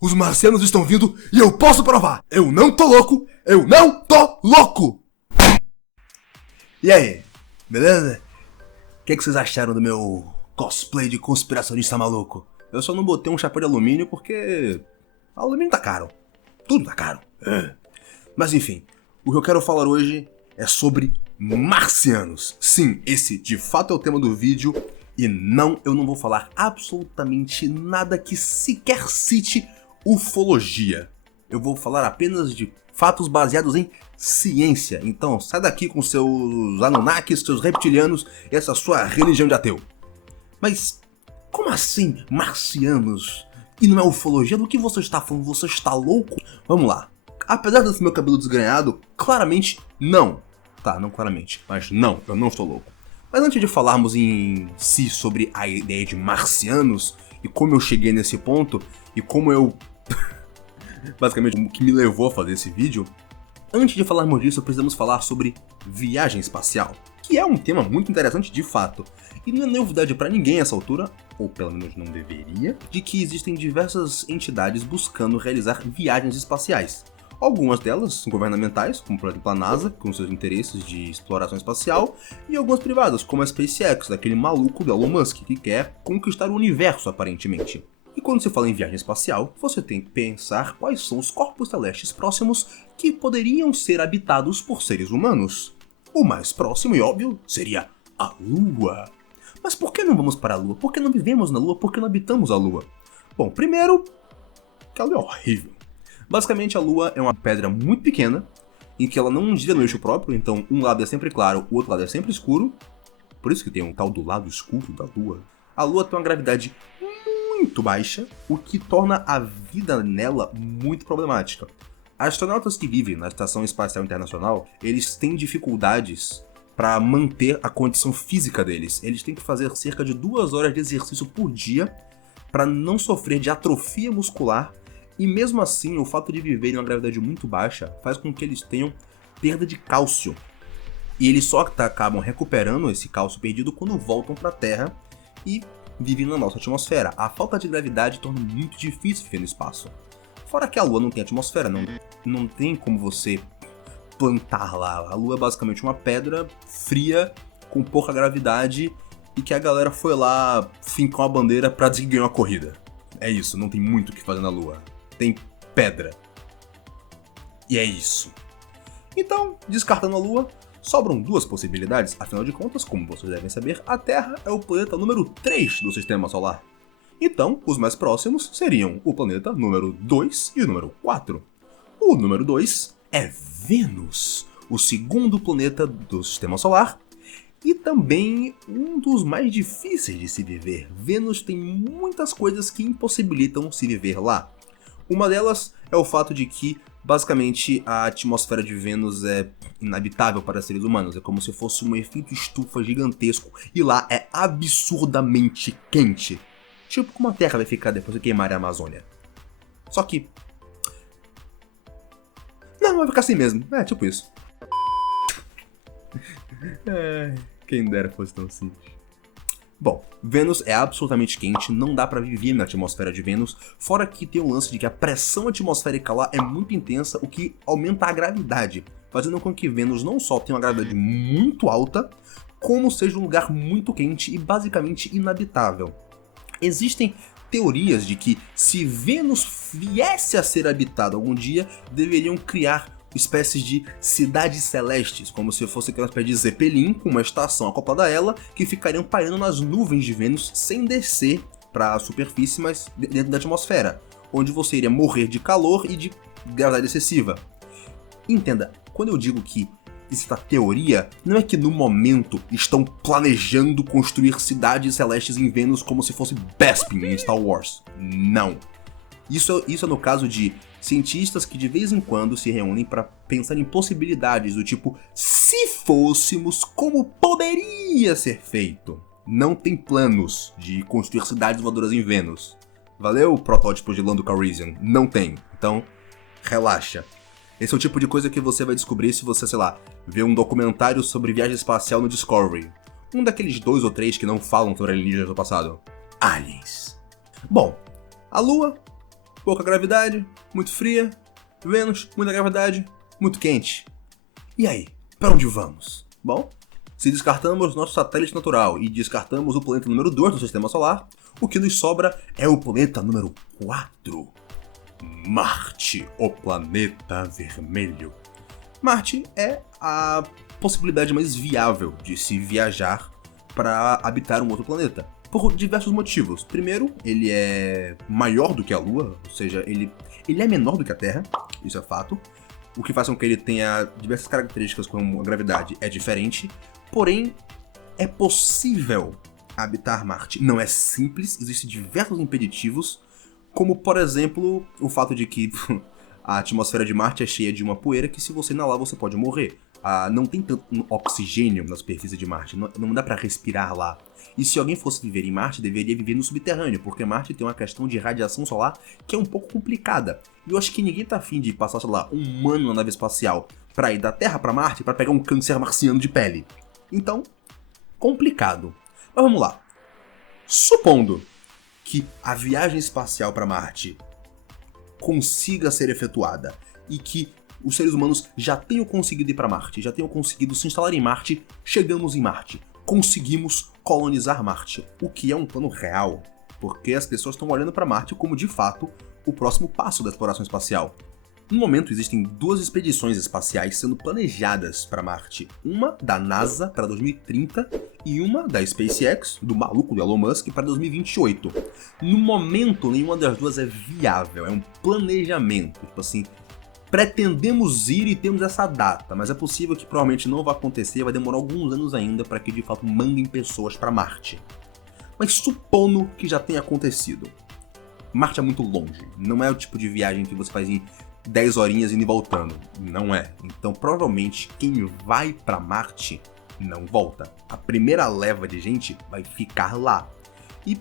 Os marcianos estão vindo e eu posso provar! Eu não tô louco! Eu não tô louco! E aí, beleza? O que vocês acharam do meu cosplay de conspiracionista maluco? Eu só não botei um chapéu de alumínio porque... alumínio tá caro. Tudo tá caro. Mas enfim, o que eu quero falar hoje é sobre marcianos. Sim, esse de fato é o tema do vídeo. E não, eu não vou falar absolutamente nada que sequer cite ufologia. Eu vou falar apenas de fatos baseados em ciência. Então sai daqui com seus Anunnakis, seus reptilianos e essa sua religião de ateu. Mas como assim marcianos? E não é ufologia? Do que você está falando? Você está louco? Vamos lá. Apesar desse meu cabelo desgrenhado, claramente não. Tá, não claramente, mas não, eu não estou louco. Mas antes de falarmos em si sobre a ideia de marcianos e como eu cheguei nesse ponto e como eu... basicamente, o que me levou a fazer esse vídeo, antes de falarmos disso, precisamos falar sobre viagem espacial, que é um tema muito interessante de fato. E não é novidade pra ninguém essa altura, ou pelo menos não deveria, de que existem diversas entidades buscando realizar viagens espaciais. Algumas delas governamentais, como por exemplo a NASA, com seus interesses de exploração espacial, e algumas privadas, como a SpaceX, daquele maluco do Elon Musk, que quer conquistar o universo aparentemente. E quando se fala em viagem espacial, você tem que pensar quais são os corpos celestes próximos que poderiam ser habitados por seres humanos. O mais próximo e óbvio seria a Lua. Mas por que não vamos para a Lua? Por que não vivemos na Lua? Por que não habitamos a Lua? Bom, primeiro, que ela é horrível. Basicamente, a Lua é uma pedra muito pequena, em que ela não gira no eixo próprio, então um lado é sempre claro, o outro lado é sempre escuro. Por isso que tem um tal do lado escuro da Lua. A Lua tem uma gravidade muito baixa, o que torna a vida nela muito problemática. Astronautas que vivem na Estação Espacial Internacional, eles têm dificuldades para manter a condição física deles. Eles têm que fazer cerca de 2 horas de exercício por dia para não sofrer de atrofia muscular. E mesmo assim, o fato de viverem uma gravidade muito baixa faz com que eles tenham perda de cálcio. E eles só acabam recuperando esse cálcio perdido quando voltam para a Terra e vivem na nossa atmosfera. A falta de gravidade torna muito difícil viver no espaço. Fora que a Lua não tem atmosfera, não tem como você plantar lá. A Lua é basicamente uma pedra fria, com pouca gravidade, e que a galera foi lá fincar uma bandeira pra dizer que ganhou a corrida. É isso, não tem muito o que fazer na Lua. Tem pedra. E é isso. Então, descartando a Lua, sobram 2 possibilidades. Afinal de contas, como vocês devem saber, a Terra é o planeta número 3 do Sistema Solar. Então, os mais próximos seriam o planeta número 2 e o número 4. O número 2 é Vênus, o segundo planeta do Sistema Solar, e também um dos mais difíceis de se viver. Vênus tem muitas coisas que impossibilitam se viver lá. Uma delas é o fato de que, basicamente, a atmosfera de Vênus é inabitável para seres humanos. É como se fosse um efeito estufa gigantesco, e lá é absurdamente quente. Tipo como a Terra vai ficar depois de queimar a Amazônia. Só que... não, vai ficar assim mesmo. É, tipo isso. Quem dera fosse tão simples. Bom, Vênus é absolutamente quente, não dá pra viver na atmosfera de Vênus, fora que tem o lance de que a pressão atmosférica lá é muito intensa, o que aumenta a gravidade, fazendo com que Vênus não só tenha uma gravidade muito alta, como seja um lugar muito quente e basicamente inabitável. Existem teorias de que, se Vênus viesse a ser habitada algum dia, deveriam criar espécies de cidades celestes, como se fosse aquela espécie de Zeppelin com uma estação acoplada a ela, que ficariam pairando nas nuvens de Vênus sem descer para a superfície, mas dentro da atmosfera, onde você iria morrer de calor e de gravidade excessiva. Entenda, quando eu digo que existe a teoria, não é que no momento estão planejando construir cidades celestes em Vênus como se fosse Bespin em Star Wars. Não. Isso é no caso de cientistas que de vez em quando se reúnem para pensar em possibilidades do tipo, se fôssemos, como poderia ser feito? Não tem planos de construir cidades voadoras em Vênus. Valeu, protótipos de Lando Calrissian? Não tem. Então, relaxa. Esse é o tipo de coisa que você vai descobrir se você, sei lá, ver um documentário sobre viagem espacial no Discovery. Um daqueles 2 ou 3 que não falam sobre alienígenas do passado. Aliens. Bom, a Lua... pouca gravidade, muito fria. Vênus, muita gravidade, muito quente. E aí, para onde vamos? Bom, se descartamos nosso satélite natural e descartamos o planeta número 2 do Sistema Solar, o que nos sobra é o planeta número 4. Marte, o planeta vermelho. Marte é a possibilidade mais viável de se viajar para habitar um outro planeta, por diversos motivos. Primeiro, ele é maior do que a Lua, ou seja, ele é menor do que a Terra, isso é fato, o que faz com que ele tenha diversas características como a gravidade é diferente, porém, é possível habitar Marte. Não é simples, existem diversos impeditivos, como, por exemplo, o fato de que a atmosfera de Marte é cheia de uma poeira que se você inalar você pode morrer. Não tem tanto oxigênio na superfície de Marte, não dá pra respirar lá. E se alguém fosse viver em Marte, deveria viver no subterrâneo, porque Marte tem uma questão de radiação solar que é um pouco complicada. E eu acho que ninguém tá afim de passar, sei lá, um ano na nave espacial pra ir da Terra pra Marte pra pegar um câncer marciano de pele. Então, complicado. Mas vamos lá. Supondo que a viagem espacial pra Marte consiga ser efetuada e que os seres humanos já tenham conseguido ir para Marte, já tenham conseguido se instalar em Marte, chegamos em Marte, conseguimos colonizar Marte, o que é um plano real, porque as pessoas estão olhando para Marte como, de fato, o próximo passo da exploração espacial. No momento, existem 2 expedições espaciais sendo planejadas para Marte. Uma da NASA para 2030 e uma da SpaceX, do maluco do Elon Musk, para 2028. No momento, nenhuma das duas é viável, é um planejamento. Tipo assim, pretendemos ir e temos essa data, mas é possível que provavelmente não vai acontecer, vai demorar alguns anos ainda para que de fato mandem pessoas para Marte. Mas supondo que já tenha acontecido. Marte é muito longe, não é o tipo de viagem que você faz em 10 horinhas indo e voltando. Não é. Então, provavelmente, quem vai pra Marte não volta. A primeira leva de gente vai ficar lá. E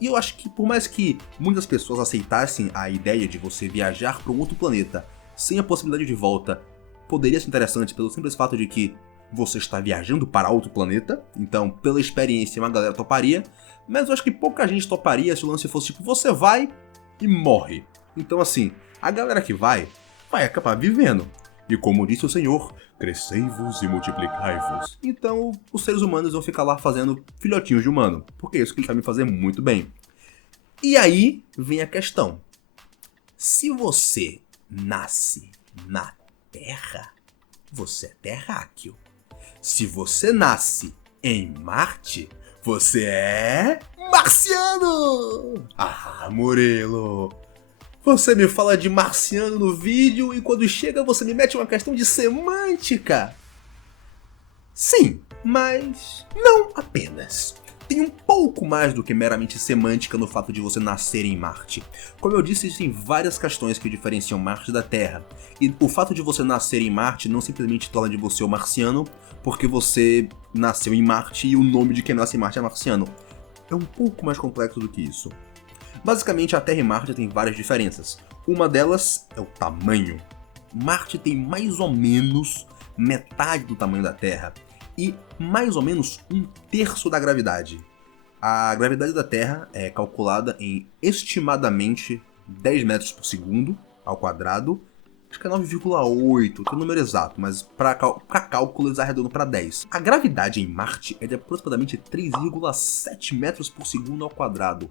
eu acho que, por mais que muitas pessoas aceitassem a ideia de você viajar para um outro planeta sem a possibilidade de volta, poderia ser interessante pelo simples fato de que você está viajando para outro planeta. Então, pela experiência, uma galera toparia. Mas eu acho que pouca gente toparia se o lance fosse tipo, você vai e morre. Então, assim, a galera que vai acabar vivendo. E como disse o Senhor, crescei-vos e multiplicai-vos. Então, os seres humanos vão ficar lá fazendo filhotinhos de humano, porque é isso que eles sabem fazer muito bem. E aí vem a questão. Se você nasce na Terra, você é terráqueo. Se você nasce em Marte, você é marciano! Ah, Murilo! Você me fala de marciano no vídeo e quando chega você me mete uma questão de semântica. Sim, mas não apenas. Tem um pouco mais do que meramente semântica no fato de você nascer em Marte. Como eu disse, existem várias questões que diferenciam Marte da Terra. E o fato de você nascer em Marte não simplesmente torna de você o marciano, porque você nasceu em Marte e o nome de quem nasce em Marte é marciano. É um pouco mais complexo do que isso. Basicamente, a Terra e Marte têm várias diferenças. Uma delas é o tamanho. Marte tem mais ou menos metade do tamanho da Terra e mais ou menos 1/3 da gravidade. A gravidade da Terra é calculada em estimadamente 10 metros por segundo ao quadrado. Acho que é 9,8, que é o número exato, mas para cálculo eles arredondam para 10. A gravidade em Marte é de aproximadamente 3,7 metros por segundo ao quadrado,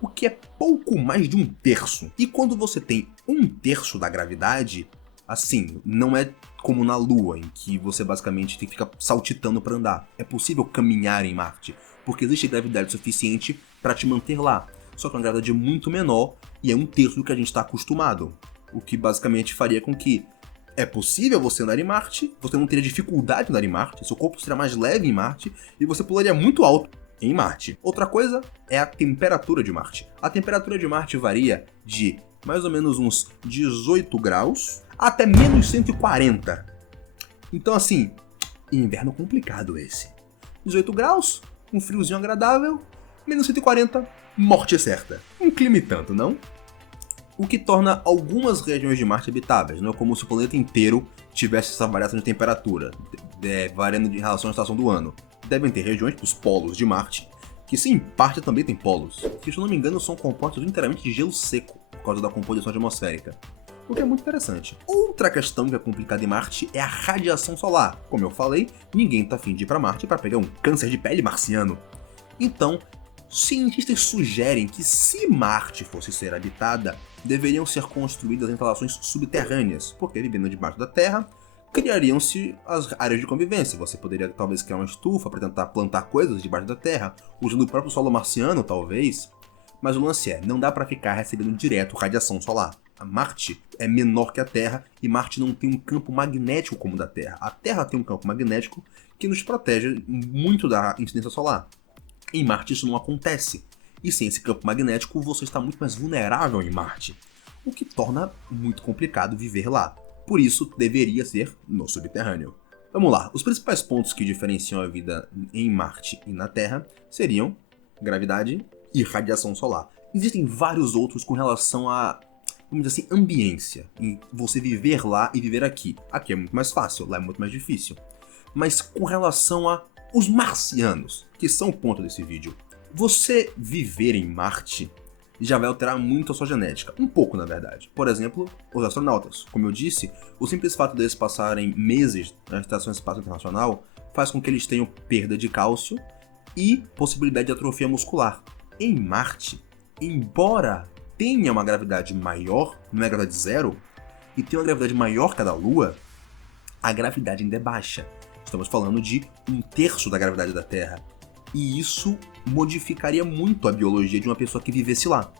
o que é pouco mais de 1/3. E quando você tem 1/3 da gravidade, assim, não é como na Lua, em que você basicamente tem que ficar saltitando para andar. É possível caminhar em Marte, porque existe gravidade suficiente para te manter lá. Só que é uma gravidade muito menor e é 1/3 do que a gente está acostumado. O que basicamente faria com que é possível você andar em Marte, você não teria dificuldade de andar em Marte, seu corpo seria mais leve em Marte e você pularia muito alto em Marte. Outra coisa é a temperatura de Marte. A temperatura de Marte varia de mais ou menos uns 18 graus até menos 140. Então assim, inverno complicado esse. 18 graus, um friozinho agradável, menos 140, morte certa. Um clima e tanto, não? O que torna algumas regiões de Marte habitáveis, não é como se o planeta inteiro tivesse essa variação de temperatura, variando em relação à estação do ano. Devem ter regiões, os polos de Marte, que sim, Marte também tem polos, que se eu não me engano são compostos inteiramente de gelo seco, por causa da composição atmosférica. O que é muito interessante. Outra questão que é complicada em Marte é a radiação solar. Como eu falei, ninguém tá afim de ir pra Marte para pegar um câncer de pele marciano. Então, cientistas sugerem que se Marte fosse ser habitada, deveriam ser construídas instalações subterrâneas, porque vivendo debaixo da Terra, criariam-se as áreas de convivência. Você poderia talvez criar uma estufa para tentar plantar coisas debaixo da Terra, usando o próprio solo marciano, talvez. Mas o lance é, não dá para ficar recebendo direto radiação solar. A Marte é menor que a Terra e Marte não tem um campo magnético como o da Terra. A Terra tem um campo magnético que nos protege muito da incidência solar. Em Marte isso não acontece. E sem esse campo magnético você está muito mais vulnerável em Marte, o que torna muito complicado viver lá. Por isso, deveria ser no subterrâneo. Vamos lá, os principais pontos que diferenciam a vida em Marte e na Terra seriam gravidade e radiação solar. Existem vários outros com relação a, vamos dizer assim, ambiência, em você viver lá e viver aqui. Aqui é muito mais fácil, lá é muito mais difícil. Mas com relação a os marcianos, que são o ponto desse vídeo, você viver em Marte já vai alterar muito a sua genética. Um pouco, na verdade. Por exemplo, os astronautas. Como eu disse, o simples fato deles passarem meses na Estação Espacial Internacional faz com que eles tenham perda de cálcio e possibilidade de atrofia muscular. Em Marte, embora tenha uma gravidade maior, não é gravidade zero, e tenha uma gravidade maior que a da Lua, a gravidade ainda é baixa. Estamos falando de 1/3 da gravidade da Terra. E isso modificaria muito a biologia de uma pessoa que vivesse lá.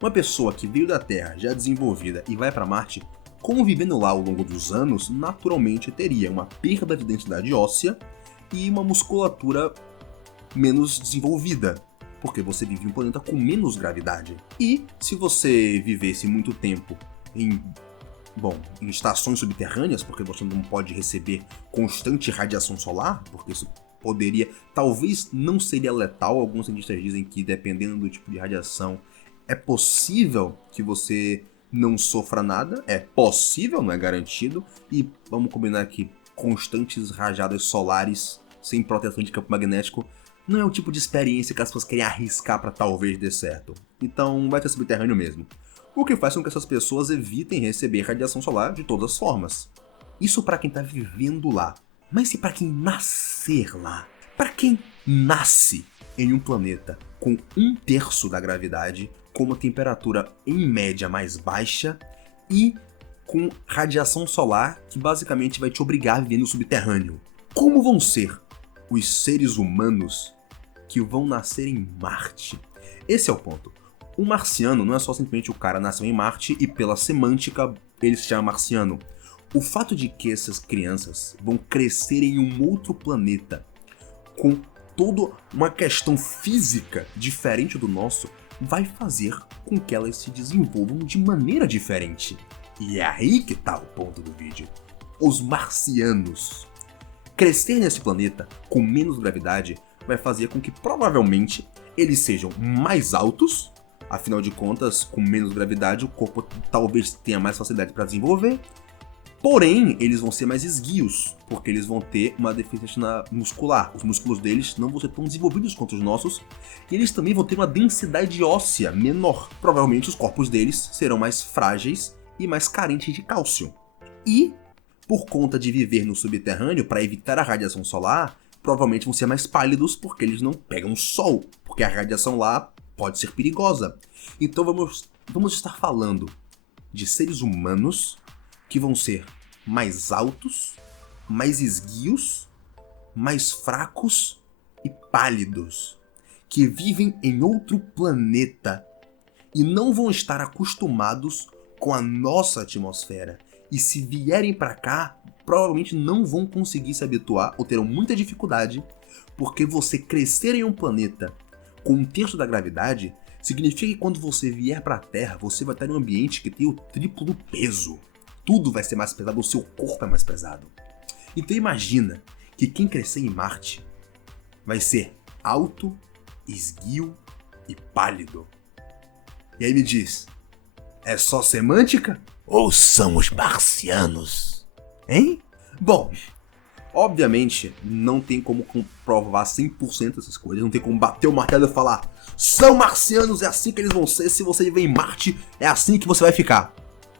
Uma pessoa que veio da Terra já desenvolvida e vai para Marte, convivendo lá ao longo dos anos, naturalmente teria uma perda de densidade óssea e uma musculatura menos desenvolvida, porque você vive em um planeta com menos gravidade. E se você vivesse muito tempo em estações subterrâneas, porque você não pode receber constante radiação solar, porque isso poderia, talvez não seria letal. Alguns cientistas dizem que dependendo do tipo de radiação, é possível que você não sofra nada. É possível, não é garantido. E vamos combinar aqui, constantes rajadas solares sem proteção de campo magnético não é o tipo de experiência que as pessoas querem arriscar para talvez dê certo. Então vai ser subterrâneo mesmo. O que faz com que essas pessoas evitem receber radiação solar de todas as formas. Isso para quem está vivendo lá. Mas e para quem nascer lá? Para quem nasce em um planeta com 1/3 da gravidade, com uma temperatura em média mais baixa e com radiação solar que basicamente vai te obrigar a viver no subterrâneo? Como vão ser os seres humanos que vão nascer em Marte? Esse é o ponto. Um marciano não é só simplesmente o cara nasceu em Marte e pela semântica ele se chama marciano. O fato de que essas crianças vão crescer em um outro planeta com toda uma questão física diferente do nosso vai fazer com que elas se desenvolvam de maneira diferente. E é aí que tá o ponto do vídeo. Os marcianos. Crescer nesse planeta com menos gravidade vai fazer com que provavelmente eles sejam mais altos. Afinal de contas, com menos gravidade, o corpo talvez tenha mais facilidade para desenvolver. Porém, eles vão ser mais esguios, porque eles vão ter uma deficiência muscular. Os músculos deles não vão ser tão desenvolvidos quanto os nossos. E eles também vão ter uma densidade óssea menor. Provavelmente os corpos deles serão mais frágeis e mais carentes de cálcio. E, por conta de viver no subterrâneo para evitar a radiação solar, provavelmente vão ser mais pálidos porque eles não pegam sol. Porque a radiação lá pode ser perigosa. Então vamos estar falando de seres humanos que vão ser mais altos, mais esguios, mais fracos e pálidos, que vivem em outro planeta e não vão estar acostumados com a nossa atmosfera. E se vierem para cá, provavelmente não vão conseguir se habituar ou terão muita dificuldade, porque você crescer em um planeta com 1/3 da gravidade significa que quando você vier para a Terra, você vai estar em um ambiente que tem o triplo do peso. Tudo vai ser mais pesado, o seu corpo é mais pesado. Então imagina que quem crescer em Marte vai ser alto, esguio e pálido. E aí me diz, é só semântica? Ou são os marcianos? Hein? Bom, Obviamente, não tem como comprovar 100% essas coisas, não tem como bater o martelo e falar são marcianos, é assim que eles vão ser, se você viver em Marte, é assim que você vai ficar.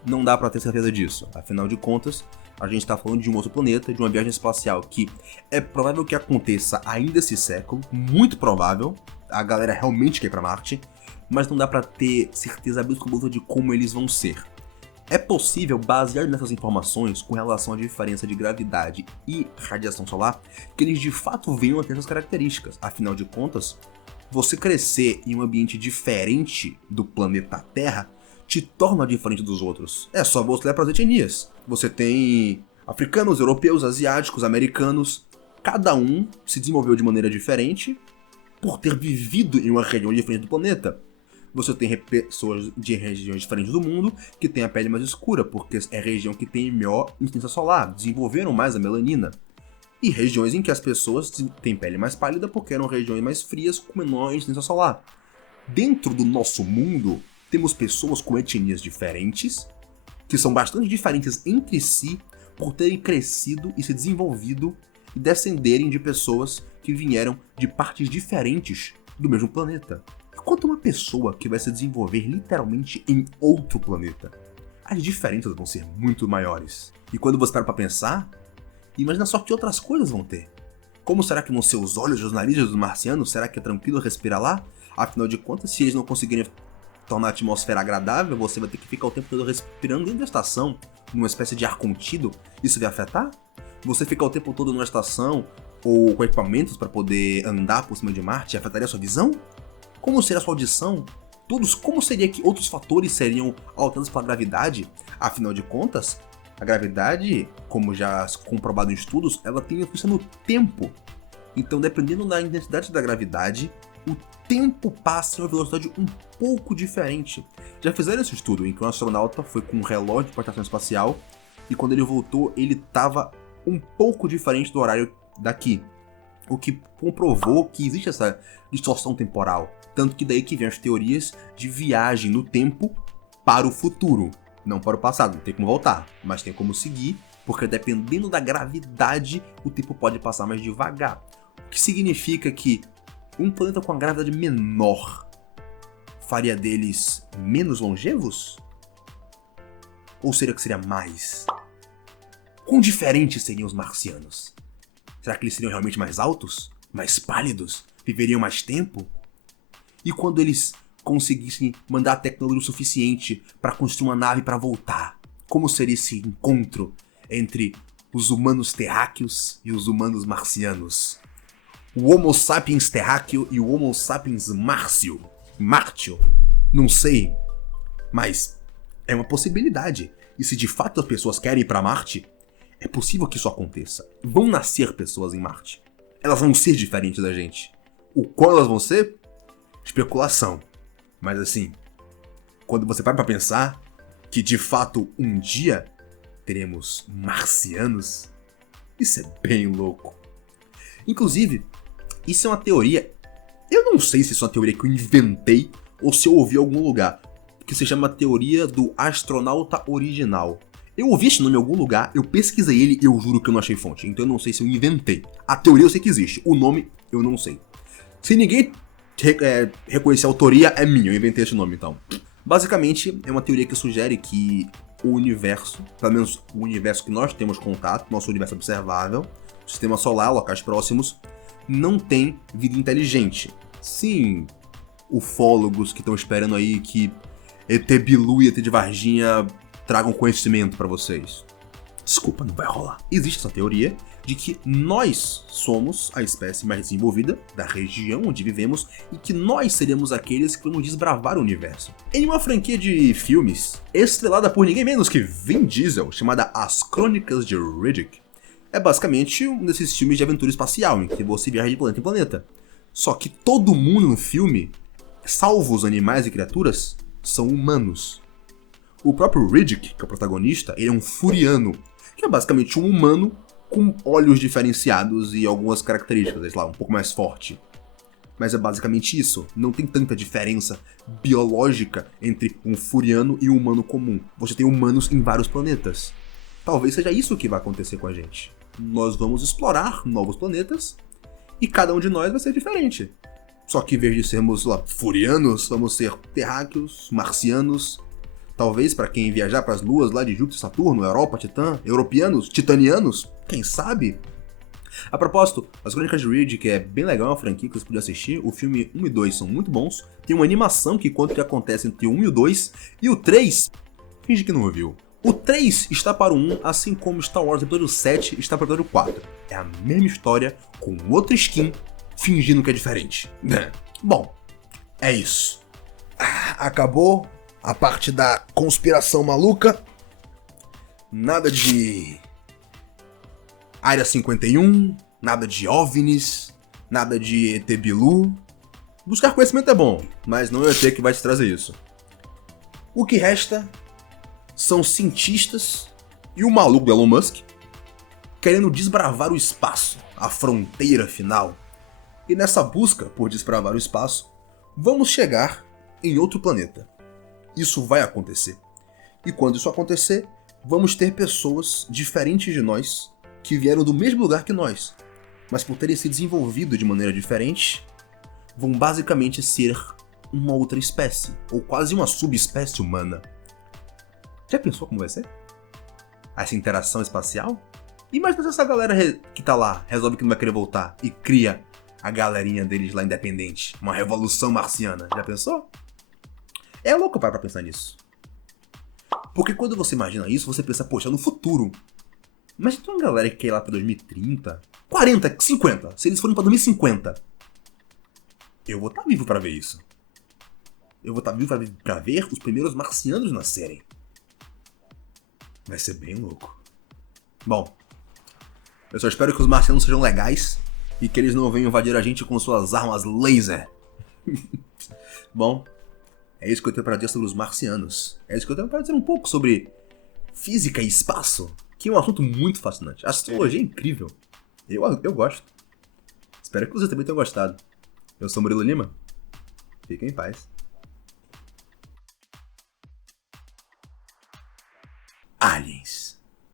Não dá pra ter certeza disso, afinal de contas, a gente tá falando de um outro planeta, de uma viagem espacial que é provável que aconteça ainda esse século, muito provável, a galera realmente quer ir pra Marte, mas não dá pra ter certeza absoluta de como eles vão ser. É possível, baseado nessas informações com relação à diferença de gravidade e radiação solar, que eles de fato venham a ter essas características. Afinal de contas, você crescer em um ambiente diferente do planeta Terra te torna diferente dos outros. É só você olhar para as etnias. Você tem africanos, europeus, asiáticos, americanos. Cada um se desenvolveu de maneira diferente por ter vivido em uma região diferente do planeta. Você tem pessoas de regiões diferentes do mundo que têm a pele mais escura, porque é a região que tem melhor incidência solar, desenvolveram mais a melanina. E regiões em que as pessoas têm pele mais pálida porque eram regiões mais frias com menor incidência solar. Dentro do nosso mundo, temos pessoas com etnias diferentes, que são bastante diferentes entre si, por terem crescido e se desenvolvido e descenderem de pessoas que vieram de partes diferentes do mesmo planeta. Quanto uma pessoa que vai se desenvolver literalmente em outro planeta, as diferenças vão ser muito maiores. E quando você para pra pensar, imagina só que outras coisas vão ter. Como será que vão ser os olhos e os narizes dos marcianos? Será que é tranquilo respirar lá? Afinal de contas, se eles não conseguirem tornar a atmosfera agradável, você vai ter que ficar o tempo todo respirando dentro da estação, numa espécie de ar contido. Isso vai afetar? Você ficar o tempo todo numa estação ou com equipamentos para poder andar por cima de Marte, afetaria a sua visão? Como seria a sua audição? Como seria que outros fatores seriam alterados pela gravidade? Afinal de contas, a gravidade, como já comprovado em estudos, ela tem influência no tempo. Então, dependendo da intensidade da gravidade, o tempo passa em uma velocidade um pouco diferente. Já fizeram esse estudo em que um astronauta foi com um relógio para a estação espacial e quando ele voltou, ele estava um pouco diferente do horário daqui. O que comprovou que existe essa distorção temporal. Tanto que daí que vem as teorias de viagem no tempo para o futuro. Não para o passado, não tem como voltar, mas tem como seguir, porque dependendo da gravidade, o tempo pode passar mais devagar. O que significa que um planeta com uma gravidade menor faria deles menos longevos? Ou seria que seria mais? Quão diferentes seriam os marcianos? Será que eles seriam realmente mais altos? Mais pálidos? Viveriam mais tempo? E quando eles conseguissem mandar tecnologia o suficiente para construir uma nave para voltar, como seria esse encontro entre os humanos terráqueos e os humanos marcianos? O Homo sapiens terráqueo e o Homo sapiens márcio? Não sei, mas é uma possibilidade. E se de fato as pessoas querem ir para Marte, é possível que isso aconteça. Vão nascer pessoas em Marte. Elas vão ser diferentes da gente. O qual elas vão ser? Especulação. Mas assim, quando você para pra pensar que de fato um dia teremos marcianos, isso é bem louco. Inclusive, isso é uma teoria, eu não sei se isso é uma teoria que eu inventei ou se eu ouvi em algum lugar, que se chama teoria do astronauta original. Eu ouvi esse nome em algum lugar, eu pesquisei ele e eu juro que eu não achei fonte, então eu não sei se eu inventei. A teoria eu sei que existe, o nome eu não sei. Se ninguém reconhecer a autoria, é minha, eu inventei esse nome então. Basicamente, é uma teoria que sugere que o universo, pelo menos o universo que nós temos contato, nosso universo observável, o sistema solar, locais próximos, não tem vida inteligente. Sim, ufólogos que estão esperando aí que ET Bilu e ET de Varginha tragam conhecimento pra vocês. Desculpa, não vai rolar. Existe essa teoria de que nós somos a espécie mais desenvolvida da região onde vivemos e que nós seremos aqueles que vamos desbravar o universo. Em uma franquia de filmes, estrelada por ninguém menos que Vin Diesel, chamada As Crônicas de Riddick, é basicamente um desses filmes de aventura espacial em que você viaja de planeta em planeta. Só que todo mundo no filme, salvo os animais e criaturas, são humanos. O próprio Riddick, que é o protagonista, ele é um furiano, que é basicamente um humano com olhos diferenciados e algumas características, sei lá, um pouco mais forte. Mas é basicamente isso, não tem tanta diferença biológica entre um furiano e um humano comum. Você tem humanos em vários planetas. Talvez seja isso que vai acontecer com a gente. nós vamos explorar novos planetas e cada um de nós vai ser diferente. Só que em vez de sermos lá, furianos, vamos ser terráqueos, marcianos, talvez para quem viajar para as luas lá de Júpiter, Saturno, Europa, Titã, europeanos, titanianos, quem sabe? A propósito, As Crônicas de Riddick, que é bem legal, é uma franquia que você pode assistir, o filme 1 e 2 são muito bons, tem uma animação que conta o que acontece entre o 1 e o 2, e o 3, finge que não ouviu. O 3 está para o 1, assim como Star Wars Episódio 7 está para o Episódio 4. É a mesma história, com outra skin, fingindo que é diferente. Bom, é isso. Acabou a parte da conspiração maluca. Nada de Área 51, nada de OVNIs, nada de ET Bilu. Buscar conhecimento é bom, mas não é o ET que vai te trazer isso. O que resta são cientistas e o maluco do Elon Musk querendo desbravar o espaço, a fronteira final. E nessa busca por desbravar o espaço, vamos chegar em outro planeta. Isso vai acontecer. E quando isso acontecer, vamos ter pessoas diferentes de nós que vieram do mesmo lugar que nós, mas por terem se desenvolvido de maneira diferente, vão basicamente ser uma outra espécie, ou quase uma subespécie humana. Já pensou como vai ser? Essa interação espacial? Imagina se essa galera que tá lá resolve que não vai querer voltar e cria a galerinha deles lá independente. Uma revolução marciana. Já pensou? É louco pra pensar nisso. Porque quando você imagina isso, você pensa, poxa, no futuro. Mas tem uma galera que quer ir lá pra 2030, 40, 50. Se eles forem pra 2050, eu vou estar vivo pra ver isso. Eu vou estar vivo pra ver os primeiros marcianos nascerem. Vai ser bem louco. Bom, eu só espero que os marcianos sejam legais e que eles não venham invadir a gente com suas armas laser. Bom, é isso que eu tenho pra dizer sobre os marcianos. É isso que eu tenho pra dizer um pouco sobre física e espaço, que é um assunto muito fascinante. A astrologia é incrível. Eu gosto. Espero que vocês também tenham gostado. Eu sou Murilo Lima. Fiquem em paz. Aliens.